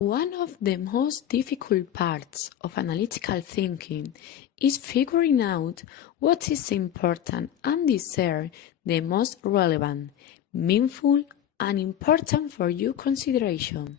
One of the most difficult parts of analytical thinking is figuring out what is important and discern the most relevant, meaningful, and important for your consideration.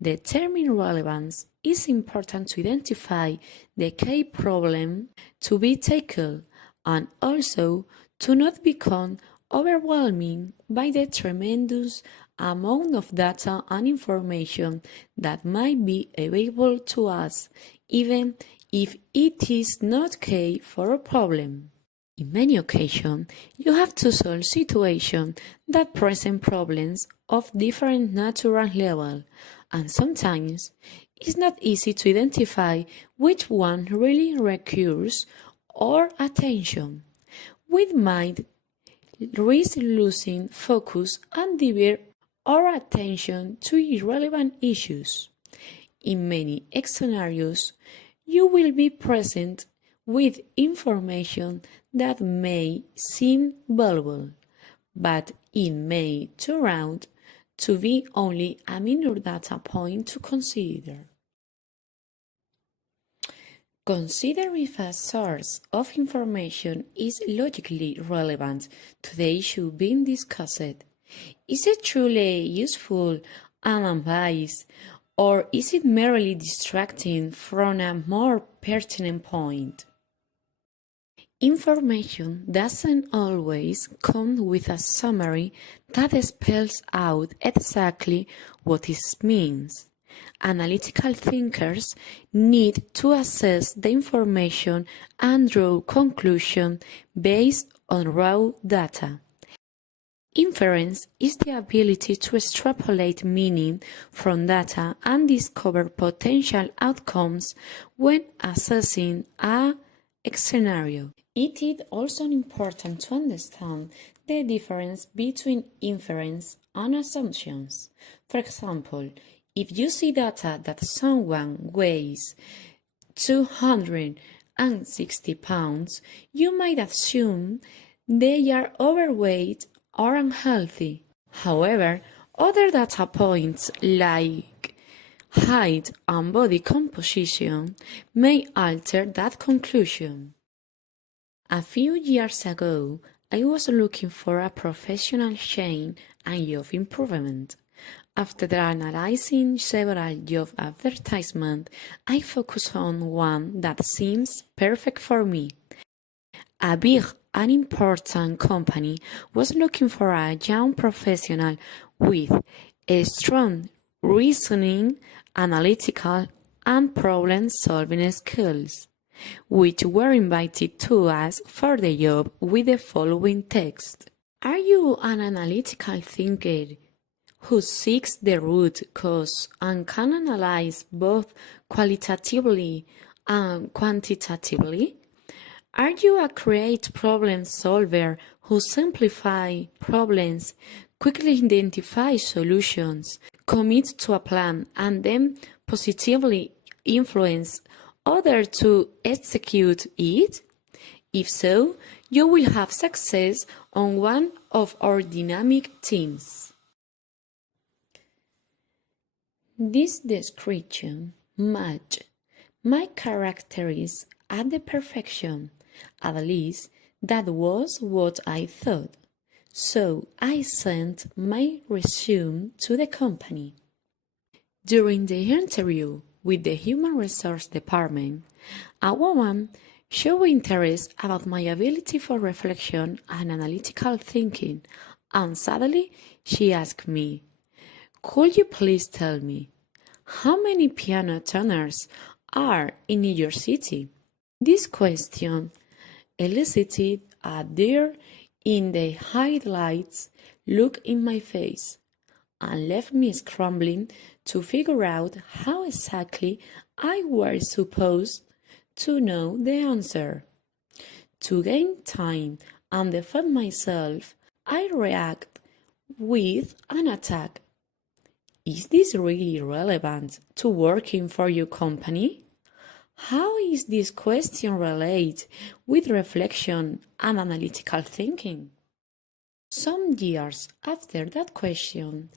Determining relevance is important to identify the key problem to be tackled and also to not become overwhelming by the tremendous amount of data and information that might be available to us, even if it is not key for a problem. In many occasions, you have to solve situations that present problems of different natural level, and sometimes it's not easy to identify which one really requires our attention. We might risk losing focus and divert our attention to irrelevant issues. In many scenarios, you will be present with information that may seem valuable, but it may turn out to be only a minor data point to consider. Consider if a source of information is logically relevant to the issue being discussed. Is it truly useful and unbiased, or is it merely distracting from a more pertinent point? Information doesn't always come with a summary that spells out exactly what it means. Analytical thinkers need to assess the information and draw conclusions based on raw data. Inference is the ability to extrapolate meaning from data and discover potential outcomes when assessing a scenario. It is also important to understand the difference between inference and assumptions. For example, if you see data that someone weighs 260 pounds, you might assume they are overweight or unhealthy. However, other data points like height and body composition may alter that conclusion. A few years ago, I was looking for a professional change and job improvement. After analyzing several job advertisements, I focused on one that seems perfect for me. A big and important company was looking for a young professional with a strong reasoning, analytical, and problem-solving skills, which were invited to ask for the job with the following text. Are you an analytical thinker who seeks the root cause and can analyze both qualitatively and quantitatively? Are you a creative problem solver who simplifies problems, quickly identifies solutions, commits to a plan, and then positively influence others to execute it? If so, you will have success on one of our dynamic teams. This description matches my characteristics at the perfection. At least that was what I thought. So I sent my resume to the company. During the interview with the Human Resource Department, a woman showed interest about my ability for reflection and analytical thinking, and suddenly she asked me, "Could you please tell me, how many piano tuners are in New York City?" This question elicited a deer in the headlights look in my face and left me scrambling to figure out how exactly I was supposed to know the answer. To gain time and defend myself, I react with an attack. Is this really relevant to working for your company? How is this question related with reflection and analytical thinking? Some years after that question,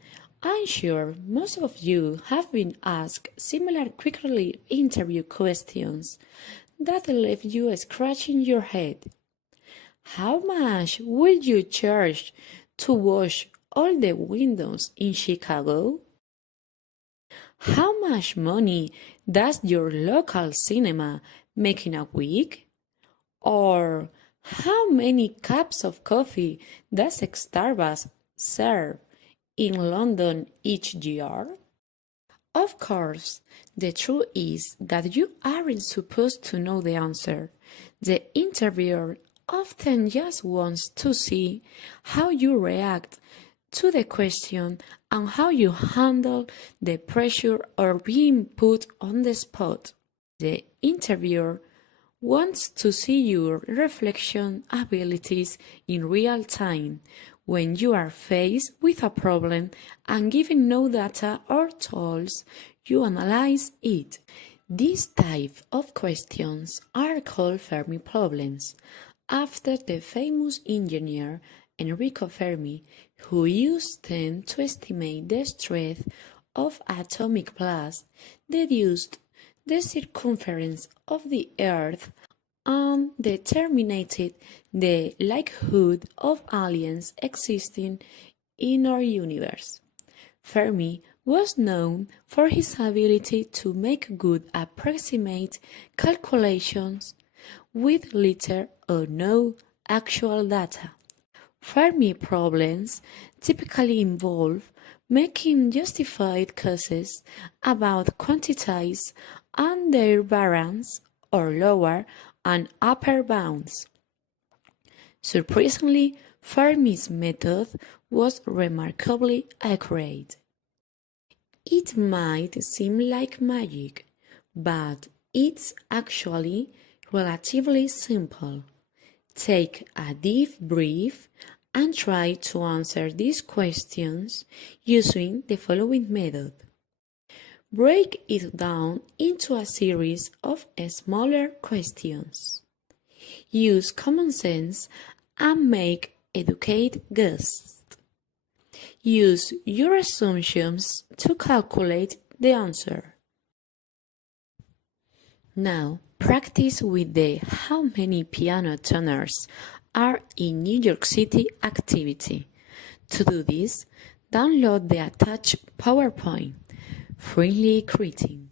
I'm sure most of you have been asked similar quickly interview questions that leave you scratching your head. How much will you charge to wash all the windows in Chicago? How much money does your local cinema make in a week? Or how many cups of coffee does Starbucks serve in London each year? Of course, the truth is that you aren't supposed to know the answer. The interviewer often just wants to see how you react to the question and how you handle the pressure or being put on the spot. The interviewer wants to see your reflection abilities in real time when you are faced with a problem and given no data or tools, you analyze it. These type of questions are called Fermi Problems, after the famous engineer Enrico Fermi, who used them to estimate the strength of atomic blast, deduced the circumference of the Earth, and determined the likelihood of aliens existing in our universe. Fermi was known for his ability to make good approximate calculations with little or no actual data. Fermi problems typically involve making justified guesses about quantities and their variance or lower and upper bounds. Surprisingly, Fermi's method was remarkably accurate. It might seem like magic, but it's actually relatively simple. Take a deep breath and try to answer these questions using the following method. Break it down into a series of smaller questions. Use common sense and make educated guesses. Use your assumptions to calculate the answer. Now, practice with the how many piano tuners are in New York City activity. To do this, download the attached PowerPoint. Friendly greeting.